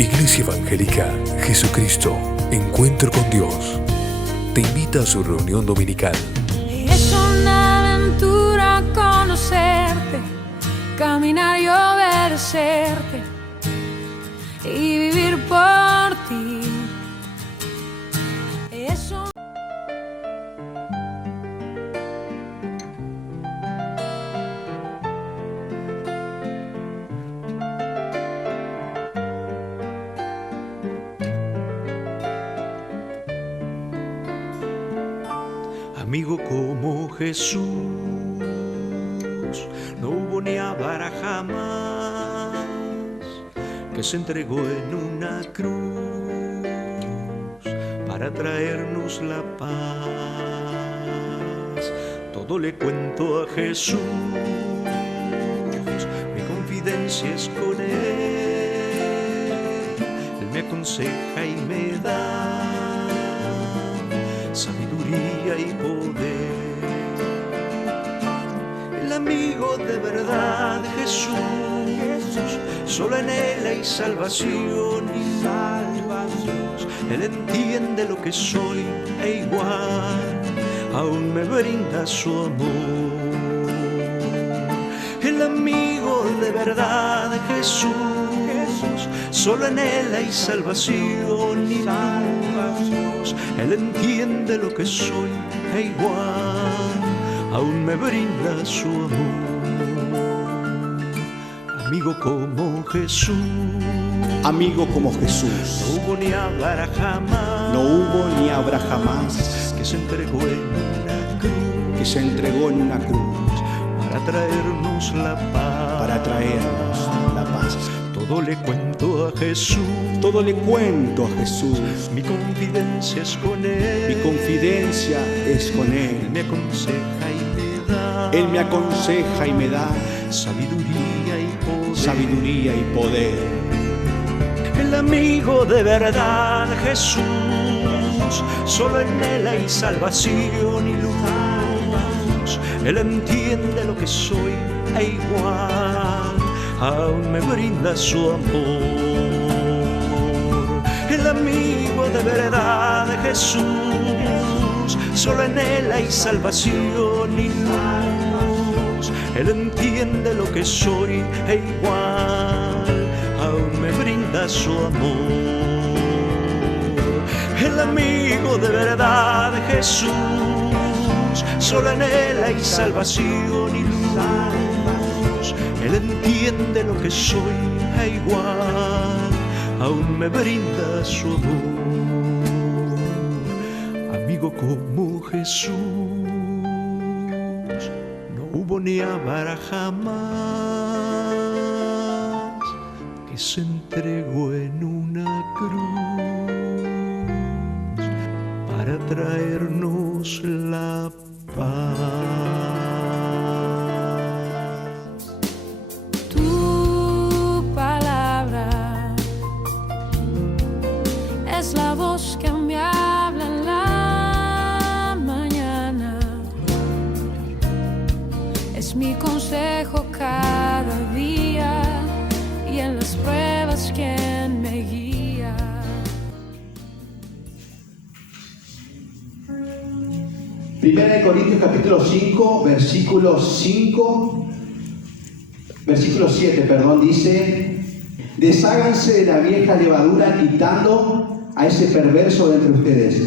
Iglesia Evangélica Jesucristo, Encuentro con Dios, te invita a su reunión dominical. Es una aventura conocerte, caminar y obedecerte y vivir por ti. Es un... Amigo como Jesús, no hubo ni habrá jamás, que se entregó en una cruz para traernos la paz. Todo le cuento a Jesús, mi confidencia es con Él me aconseja y me da sabiduría y poder. El amigo de verdad, Jesús, solo en Él hay salvación y Él entiende lo que soy e igual aún me brinda su amor. El amigo de verdad, Jesús, solo en Él hay salvación y luz. Él entiende lo que soy e igual aún me brinda su amor. Amigo como Jesús, amigo como Jesús, no hubo ni habrá jamás, no hubo ni habrá jamás que se entregó en una cruz, que se entregó en una cruz para traernos la paz, para traernos la paz. Todo le cuento a Jesús, todo le cuento a Jesús. Mi confidencia es con Él, mi confidencia es con Él. Él me aconseja y me da, Él me aconseja y me da sabiduría y poder. Sabiduría y poder. El amigo de verdad, Jesús, solo en Él hay salvación y luz. Él entiende lo que soy e igual aún me brinda su amor. El amigo de verdad, Jesús, solo en Él hay salvación y luz. Él entiende lo que soy e igual aún me brinda su amor. El amigo de verdad, Jesús, solo en Él hay salvación y luz. Él entiende lo que soy e igual aún me brinda su amor. Amigo como Jesús, no hubo ni habrá jamás que se entregó en una cruz para traernos la paz. Es la voz que me habla en la mañana, es mi consejo cada día y en las pruebas quien me guía. Primera de Corintios capítulo 5, versículo 7, dice: desháganse de la vieja levadura quitando a ese perverso de entre ustedes.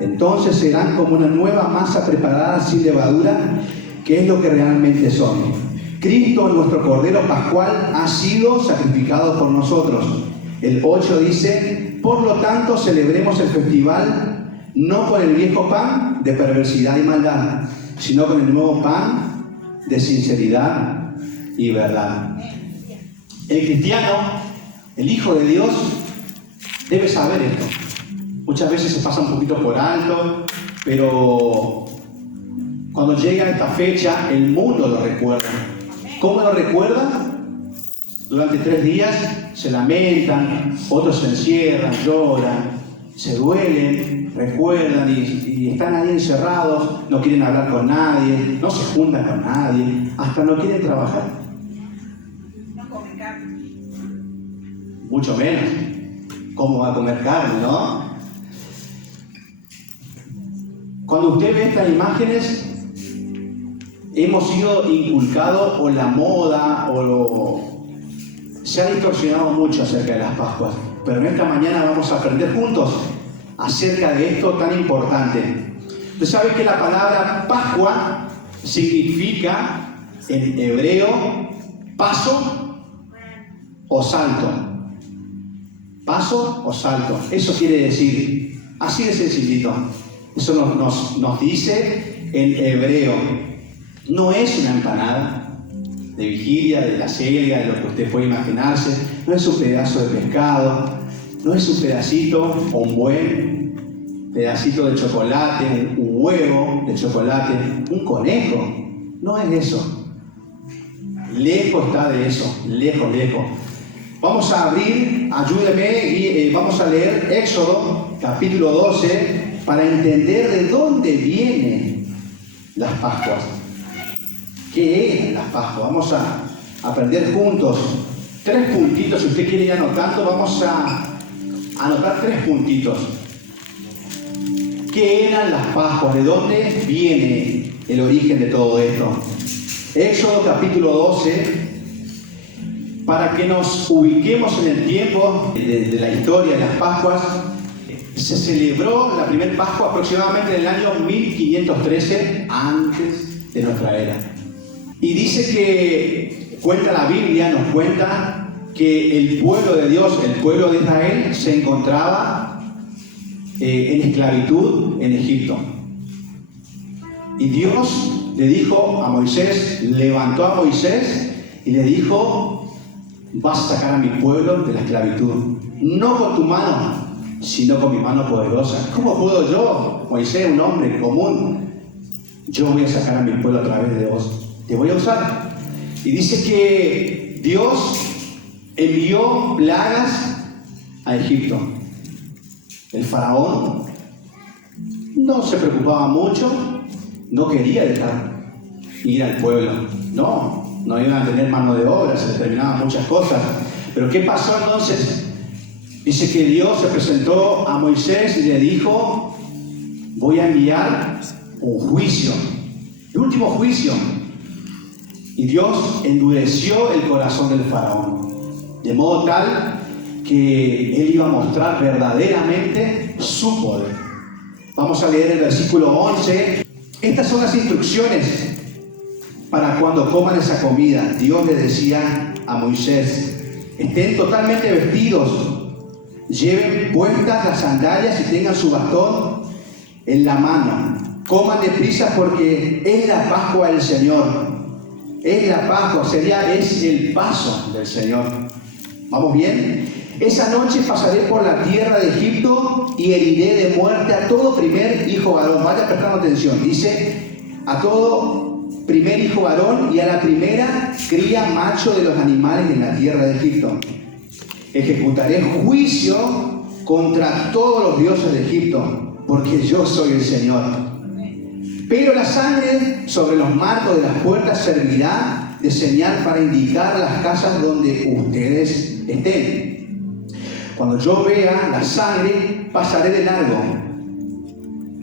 Entonces serán como una nueva masa preparada sin levadura, que es lo que realmente son. Cristo, nuestro Cordero Pascual, ha sido sacrificado por nosotros. El 8 dice: por lo tanto celebremos el festival no con el viejo pan de perversidad y maldad, sino con el nuevo pan de sinceridad y verdad. El cristiano, el Hijo de Dios, debe saber esto. Muchas veces se pasa un poquito por alto, pero cuando llega esta fecha, el mundo lo recuerda. ¿Cómo lo recuerda? Durante 3 días se lamentan, otros se encierran, lloran, se duelen, recuerdan y están ahí encerrados, no quieren hablar con nadie, no se juntan con nadie, hasta no quieren trabajar. No comen carne. Mucho menos. cómo va a comer carne, ¿no? Cuando usted ve estas imágenes, hemos sido inculcados, o la moda, se ha distorsionado mucho acerca de las Pascuas. Pero en esta mañana vamos a aprender juntos acerca de esto tan importante. Usted sabe que la palabra Pascua significa en hebreo paso o salto. Paso o salto. Eso quiere decir, así de sencillito. Eso nos dice en hebreo. No es una empanada de vigilia, de la selga, de lo que usted puede imaginarse. No es un pedazo de pescado. No es un pedacito o un buen pedacito de chocolate, un huevo de chocolate, un conejo. No es eso. Lejos está de eso. Lejos, lejos. Vamos a abrir, ayúdeme, y vamos a leer Éxodo capítulo 12 para entender de dónde vienen las Pascuas. ¿Qué es las Pascuas? Vamos a aprender juntos 3 puntitos. Si usted quiere ir anotando, vamos a anotar 3 puntitos. ¿Qué eran las Pascuas? ¿De dónde viene el origen de todo esto? Éxodo capítulo 12, para que nos ubiquemos en el tiempo de la historia de las Pascuas. Se celebró la primera Pascua aproximadamente en el año 1513 antes de nuestra era. Y dice que, cuenta la Biblia, nos cuenta que el pueblo de Dios, el pueblo de Israel, se encontraba en esclavitud en Egipto. Y Dios le dijo a Moisés, levantó a Moisés y le dijo: vas a sacar a mi pueblo de la esclavitud, no con tu mano, sino con mi mano poderosa. ¿Cómo puedo yo, Moisés, un hombre común? Yo voy a sacar a mi pueblo a través de vos. Te voy a usar. Y dice que Dios envió plagas a Egipto. El faraón no se preocupaba mucho, no quería dejar ir al pueblo. No iban a tener mano de obra, se determinaban muchas cosas. Pero ¿qué pasó entonces? Dice que Dios se presentó a Moisés y le dijo: voy a enviar un juicio, el último juicio. Y Dios endureció el corazón del faraón, de modo tal que él iba a mostrar verdaderamente su poder. Vamos a leer el versículo 11. Estas son las instrucciones para cuando coman esa comida. Dios le decía a Moisés: estén totalmente vestidos, lleven puestas las sandalias y tengan su bastón en la mano. Coman deprisa porque es la Pascua del Señor. Es la Pascua, es el paso del Señor. ¿Vamos bien? Esa noche pasaré por la tierra de Egipto y heriré de muerte a todo primer hijo varón. Vaya prestando atención. Dice: a todo primer hijo varón y a la primera cría macho de los animales en la tierra de Egipto. Ejecutaré juicio contra todos los dioses de Egipto, porque yo soy el Señor. Pero la sangre sobre los marcos de las puertas servirá de señal para indicar las casas donde ustedes estén. Cuando yo vea la sangre, pasaré de largo.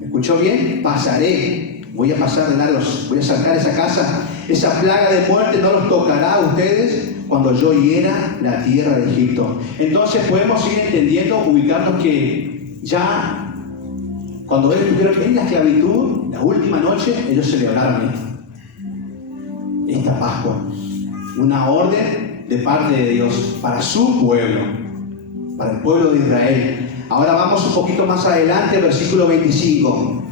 ¿Escuchó bien? Pasaré. Voy a pasar de largo. Voy a sacar esa casa. Esa plaga de muerte no los tocará a ustedes cuando yo hiera la tierra de Egipto. Entonces podemos ir entendiendo, ubicarnos que ya cuando ellos estuvieron en la esclavitud, la última noche, ellos celebraron esta Pascua. Una orden de parte de Dios para su pueblo, para el pueblo de Israel. Ahora vamos un poquito más adelante, versículo 25.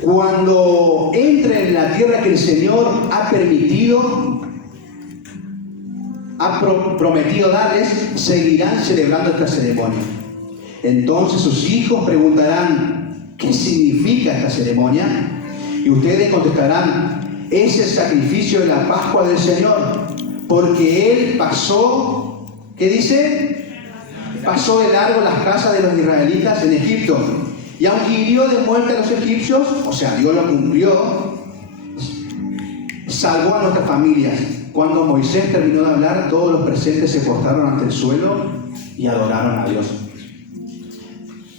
Cuando entren en la tierra que el Señor ha prometido darles, seguirán celebrando esta ceremonia. Entonces sus hijos preguntarán: ¿qué significa esta ceremonia? Y ustedes contestarán: es el sacrificio de la Pascua del Señor, porque Él pasó, ¿qué dice? Pasó de largo las casas de los israelitas en Egipto. Y aunque hirió de muerte a los egipcios, o sea, Dios lo cumplió, salvó a nuestras familias. Cuando Moisés terminó de hablar, todos los presentes se postraron ante el suelo y adoraron a Dios.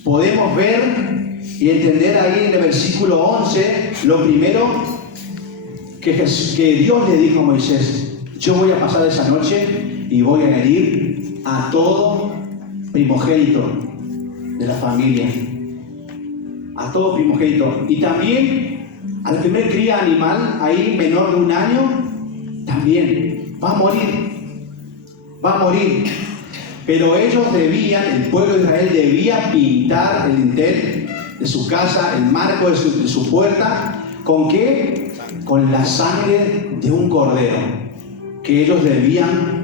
Podemos ver y entender ahí en el versículo 11, lo primero que Dios le dijo a Moisés: yo voy a pasar esa noche y voy a herir a todo primogénito de la familia, a todo primogénito, y también al primer cría animal, ahí menor de 1 año, también va a morir. Pero ellos debían, el pueblo de Israel debía pintar el dintel de su casa, el marco de su puerta, ¿con qué? Con la sangre de un cordero que ellos debían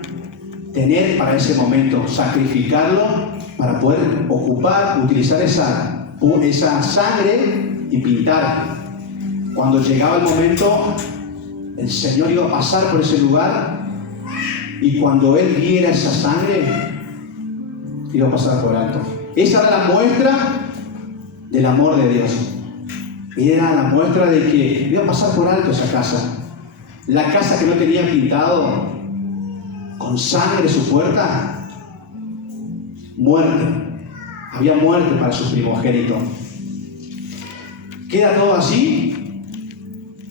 tener para ese momento, sacrificarlo para poder utilizar esa sangre y pintar. Cuando llegaba el momento, el Señor iba a pasar por ese lugar, y cuando Él viera esa sangre, iba a pasar por alto. Esa era la muestra del amor de Dios. Era la muestra de que iba a pasar por alto esa casa. La casa que no tenía pintado con sangre su puerta, muerte. Había muerte para sus primogénitos. ¿Queda todo así?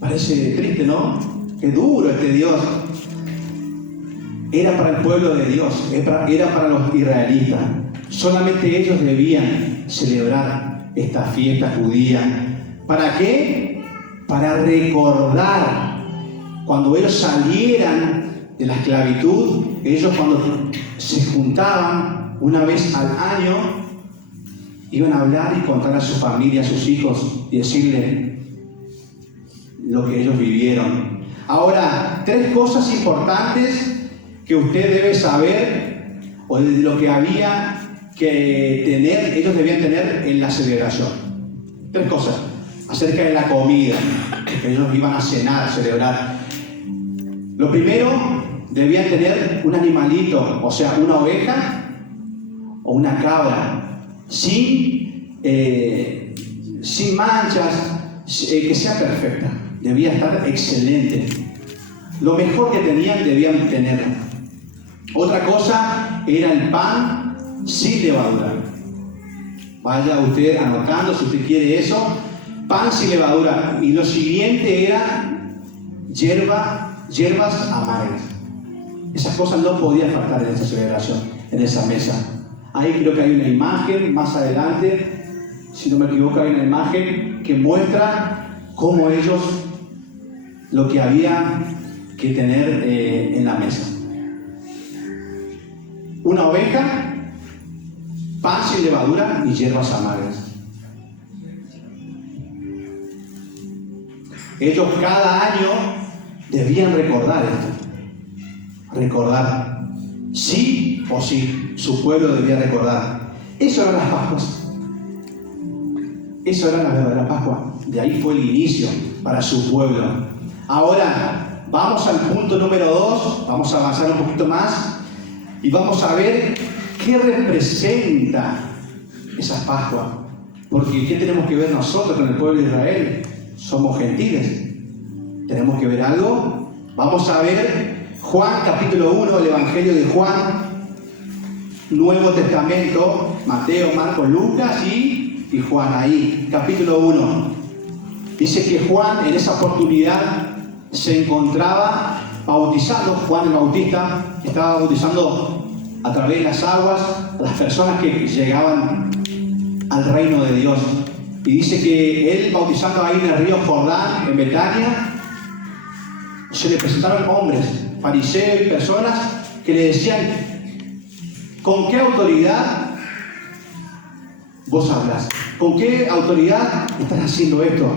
Parece triste, ¿no? Qué duro este Dios. Era para el pueblo de Dios, era para los israelitas. Solamente ellos debían celebrar esta fiesta judía. ¿Para qué? Para recordar cuando ellos salieran de la esclavitud. Ellos, cuando se juntaban una vez al año, iban a hablar y contar a su familia, a sus hijos, y decirle lo que ellos vivieron. Ahora, 3 cosas importantes que usted debe saber, o de lo que había que tener, ellos debían tener en la celebración. 3 cosas acerca de la comida que ellos iban a cenar, a celebrar. Lo primero, debían tener un animalito, o sea, una oveja o una cabra, sin manchas, que sea perfecta. Debía estar excelente. Lo mejor que tenían debían tenerlo. Otra cosa era el pan sin levadura. Vaya usted anotando si usted quiere eso. Pan sin levadura. Y lo siguiente era hierbas amargas. Esas cosas no podían faltar en esa celebración, en esa mesa. Ahí creo que hay una imagen más adelante, si no me equivoco, hay una imagen que muestra cómo ellos, lo que había que tener en la mesa. Una oveja, pan sin levadura y hierbas amargas. Ellos cada año debían recordar esto. Recordar. Sí o sí, su pueblo debía recordar. Eso eran las Pascuas. Eso era la verdadera Pascua. De ahí fue el inicio para su pueblo. Ahora, vamos al punto número 2. Vamos a avanzar un poquito más. Y vamos a ver qué representa esa Pascua. Porque ¿qué tenemos que ver nosotros con el pueblo de Israel? Somos gentiles. ¿Tenemos que ver algo? Vamos a ver Juan capítulo 1, el Evangelio de Juan, Nuevo Testamento, Mateo, Marcos, Lucas y Juan. Ahí, capítulo 1. Dice que Juan en esa oportunidad se encontraba bautizando. Juan el Bautista estaba bautizando a través de las aguas a las personas que llegaban al reino de Dios. Y dice que él, bautizando ahí en el río Jordán, en Betania, se le presentaron hombres, fariseos y personas que le decían: ¿con qué autoridad vos hablas? ¿Con qué autoridad estás haciendo esto?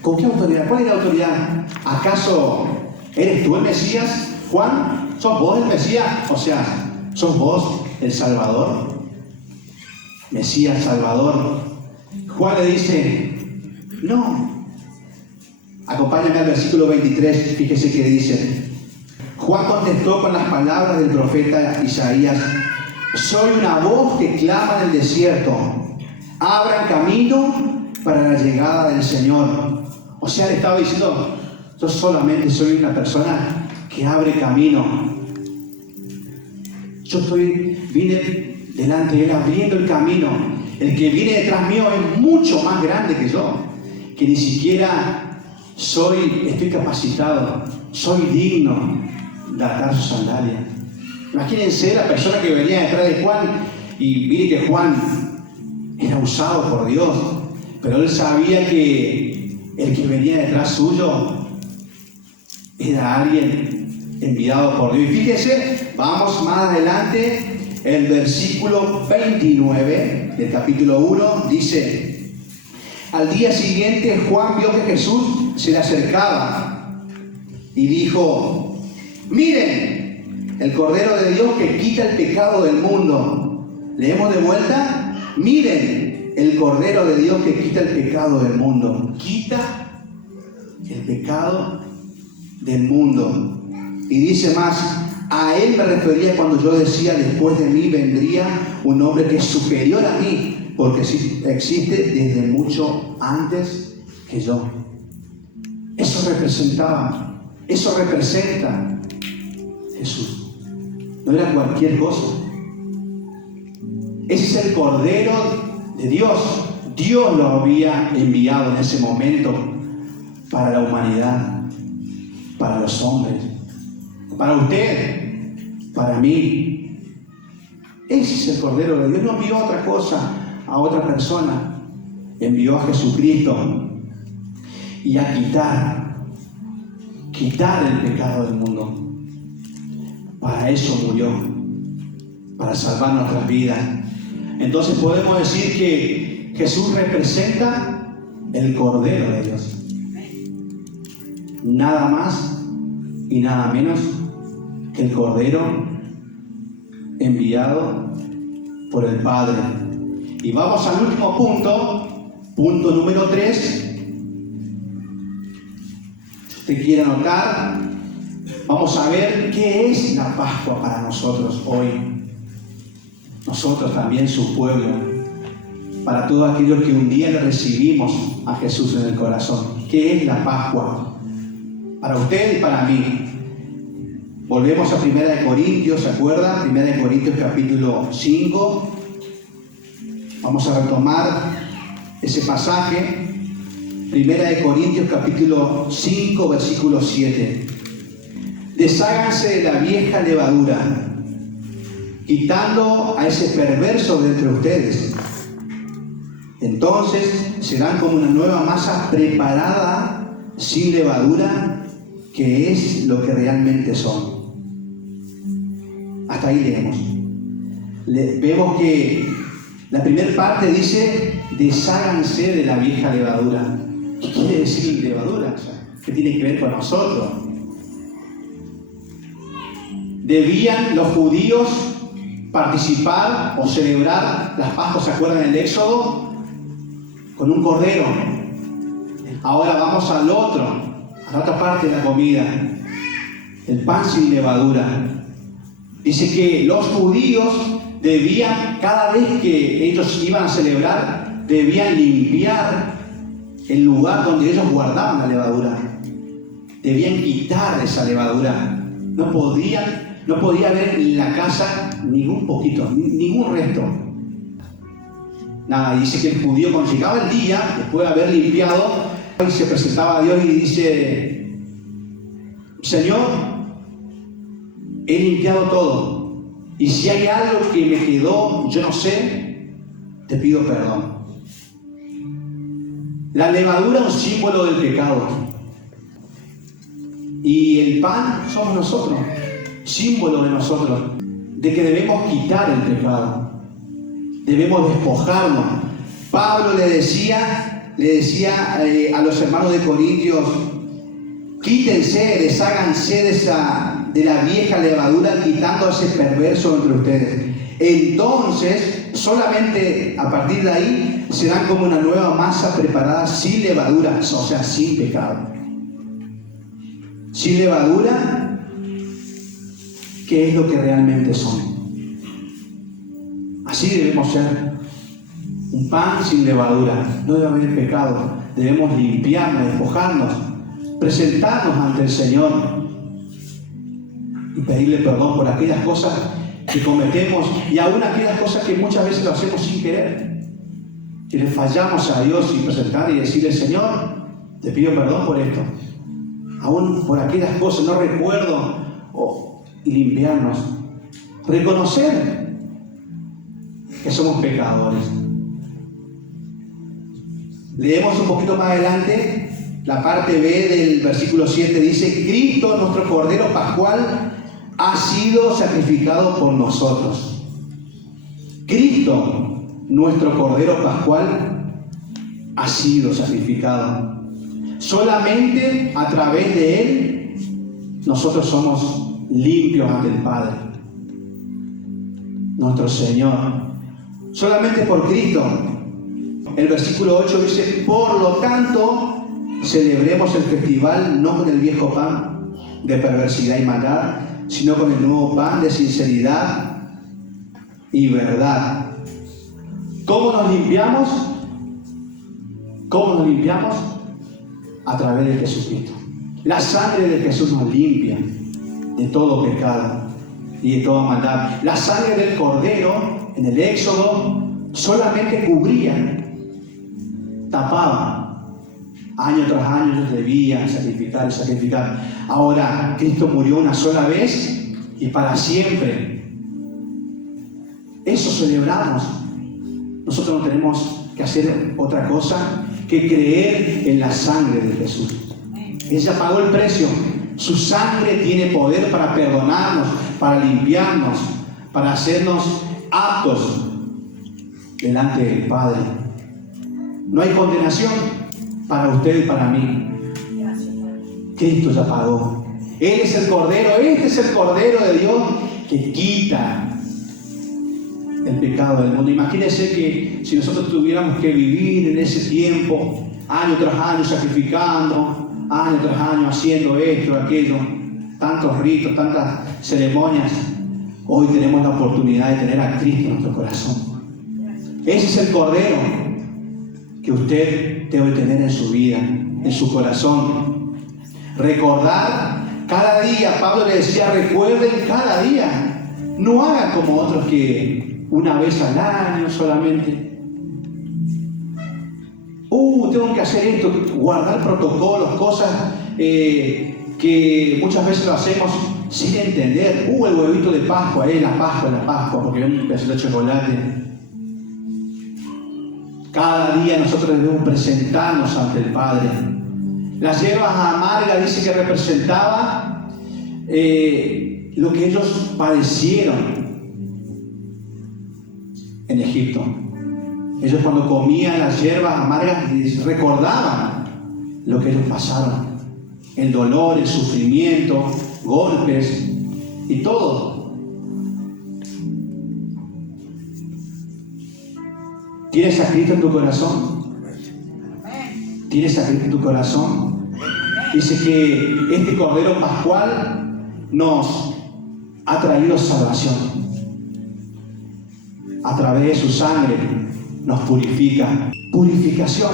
¿Con qué autoridad? ¿Cuál es la autoridad? ¿Acaso eres tú el Mesías, Juan? ¿Sos vos el Mesías? O sea, ¿sos vos el Salvador? Mesías, Salvador. Juan le dice: no. Acompáñame al versículo 23, fíjese que dice. Juan contestó con las palabras del profeta Isaías: soy una voz que clama en el desierto, abran camino para la llegada del Señor. O sea, le estaba diciendo: yo solamente soy una persona que abre camino. Vine delante de Él, abriendo el camino. El que viene detrás mío es mucho más grande que yo, que ni siquiera estoy capacitado, soy digno de atar su sandalia. Imagínense la persona que venía detrás de Juan, y mire que Juan era usado por Dios, pero él sabía que el que venía detrás suyo era alguien enviado por Dios. Y fíjese, vamos más adelante, el versículo 29 del capítulo 1 dice: al día siguiente Juan vio que Jesús se le acercaba y dijo: miren, el Cordero de Dios que quita el pecado del mundo. Leemos de vuelta: miren, el Cordero de Dios que quita el pecado del mundo. Quita el pecado del mundo. Y dice más: a Él me refería cuando yo decía: después de mí vendría un hombre que es superior a mí, porque existe desde mucho antes que yo. Eso representa Jesús. No era cualquier cosa. Ese es el Cordero de Dios. Dios lo había enviado en ese momento para la humanidad, para los hombres, para usted, para mí. Ese es el Cordero de Dios. No envió otra cosa a otra persona. Envió a Jesucristo y a quitar el pecado del mundo. Para eso murió, para salvar nuestras vidas. Entonces podemos decir que Jesús representa el Cordero de Dios. Nada más y nada menos que el Cordero enviado por el Padre. Y vamos al último punto número 3. Si usted quiere anotar, vamos a ver qué es la Pascua para nosotros hoy. Nosotros también, su pueblo, para todos aquellos que un día le recibimos a Jesús en el corazón. ¿Qué es la Pascua? Para usted y para mí. Volvemos a 1 Corintios, ¿se acuerdan? 1 Corintios capítulo 5. Vamos a retomar ese pasaje. 1 Corintios capítulo 5, versículo 7. Desháganse de la vieja levadura, quitando a ese perverso de entre ustedes. Entonces serán como una nueva masa preparada, sin levadura, que es lo que realmente son. Hasta ahí leemos. Vemos que la primera parte dice: desháganse de la vieja levadura. ¿Qué quiere decir levadura? ¿Qué tiene que ver con nosotros? Debían los judíos participar o celebrar las Pascuas, ¿se acuerdan del Éxodo? Con un cordero. Ahora vamos a la otra parte de la comida, el pan sin levadura. Dice que los judíos debían, cada vez que ellos iban a celebrar, debían limpiar el lugar donde ellos guardaban la levadura. Debían quitar esa levadura. No podía haber en la casa ningún poquito, ningún resto. Nada, dice que el judío cuando llegaba el día, después de haber limpiado, y se presentaba a Dios y dice: Señor, he limpiado todo, y si hay algo que me quedó, yo no sé, te pido perdón. La levadura es un símbolo del pecado, y el pan somos nosotros, símbolo de nosotros, de que debemos quitar el pecado, debemos despojarnos. Pablo le decía a los hermanos de Corintios: quítense, desháganse de la vieja levadura, quitando a ese perverso entre ustedes. Entonces, solamente a partir de ahí, serán como una nueva masa preparada, sin levadura, o sea, sin pecado. Sin levadura, ¿qué es lo que realmente son? Así debemos ser. Un pan sin levadura. No debe haber pecado. Debemos limpiarnos, despojarnos, presentarnos ante el Señor y pedirle perdón por aquellas cosas que cometemos, y aún aquellas cosas que muchas veces lo hacemos sin querer, que le fallamos a Dios y presentar y decirle: Señor, te pido perdón por esto, aún por aquellas cosas, no recuerdo, y limpiarnos, reconocer que somos pecadores. Leemos un poquito más adelante, la parte B del versículo 7 dice: Cristo, nuestro Cordero Pascual, ha sido sacrificado por nosotros. Cristo, nuestro Cordero Pascual, ha sido sacrificado. Solamente a través de Él nosotros somos limpios ante el Padre, nuestro Señor. Solamente por Cristo. El versículo 8 dice: por lo tanto, celebremos el festival no con el viejo pan de perversidad y maldad, sino con el nuevo pan de sinceridad y verdad. ¿Cómo nos limpiamos? ¿Cómo nos limpiamos? A través de Jesucristo. La sangre de Jesús nos limpia de todo pecado y de toda maldad. La sangre del Cordero en el Éxodo solamente cubría, tapaba. Año tras año ellos debían sacrificar y sacrificar. Ahora Cristo murió una sola vez y para siempre. Eso celebramos. Nosotros no tenemos que hacer otra cosa que creer en la sangre de Jesús. Ella pagó el precio. Su sangre tiene poder para perdonarnos, para limpiarnos, para hacernos aptos delante del Padre. No hay condenación para usted y para mí. Cristo ya pagó. Él es el Cordero, este es el Cordero de Dios que quita el pecado del mundo. Imagínense que si nosotros tuviéramos que vivir en ese tiempo, año tras año sacrificando, año tras año haciendo esto, aquello, tantos ritos, tantas ceremonias. Hoy tenemos la oportunidad de tener a Cristo en nuestro corazón. Ese es el Cordero que usted debe tener en su vida, en su corazón. Recordar cada día. Pablo le decía: recuerden cada día. No hagan como otros que una vez al año solamente. Tengo que hacer esto, guardar protocolos, cosas que muchas veces lo hacemos sin entender. El huevito de Pascua, la Pascua, porque es un pedacito de chocolate. Cada día nosotros debemos presentarnos ante el Padre. Las hierbas amargas dice que representaba lo que ellos padecieron en Egipto. Ellos cuando comían las hierbas amargas recordaban lo que ellos pasaron. El dolor, el sufrimiento, golpes y todo. ¿Tienes a Cristo en tu corazón? ¿Tienes a Cristo en tu corazón? Dice que este Cordero Pascual nos ha traído salvación. A través de su sangre nos purifica. Purificación.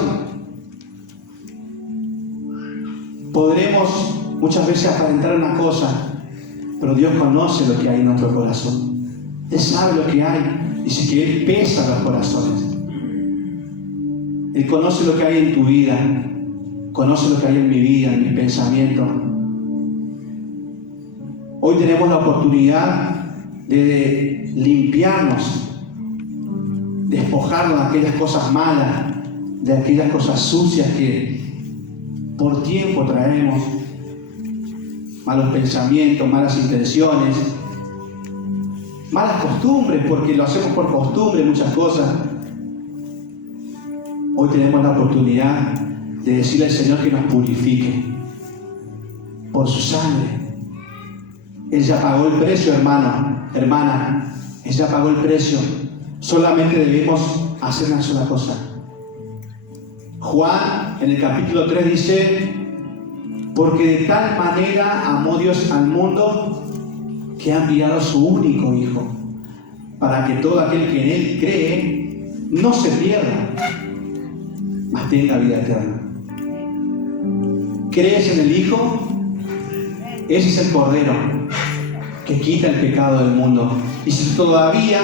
Podremos muchas veces aparentar una cosa, pero Dios conoce lo que hay en nuestro corazón. Él sabe lo que hay. Dice que Él pesa los corazones. Él conoce lo que hay en tu vida, conoce lo que hay en mi vida, en mi pensamiento. Hoy tenemos la oportunidad de limpiarnos, despojarnos de aquellas cosas malas, de aquellas cosas sucias que por tiempo traemos, malos pensamientos, malas intenciones, malas costumbres, porque lo hacemos por costumbre, muchas cosas. Hoy tenemos la oportunidad de decirle al Señor que nos purifique por su sangre. Él ya pagó el precio, hermano, hermana. Él ya pagó el precio. Solamente debemos hacer una sola cosa. Juan, en el capítulo 3, dice: porque de tal manera amó Dios al mundo que ha enviado a su único Hijo, para que todo aquel que en Él cree no se pierda, mas tenga vida eterna. ¿Crees en el Hijo? Ese es el Cordero que quita el pecado del mundo. Y si todavía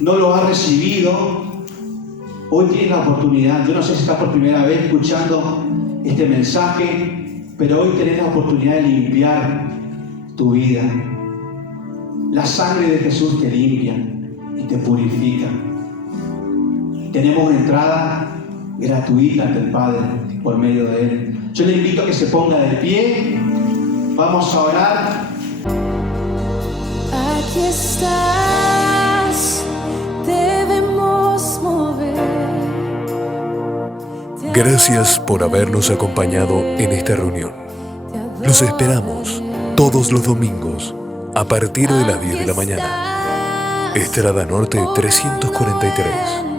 no lo has recibido, hoy tienes la oportunidad. Yo no sé si estás por primera vez escuchando este mensaje, pero hoy tenés la oportunidad de limpiar tu vida. La sangre de Jesús te limpia y te purifica. Tenemos entrada gratuita ante el Padre por medio de Él. Yo le invito a que se ponga de pie. Vamos a orar. Aquí estás, debemos mover. Gracias por habernos acompañado en esta reunión. Los esperamos todos los domingos a partir de las 10 de la mañana. Estrada Norte 343.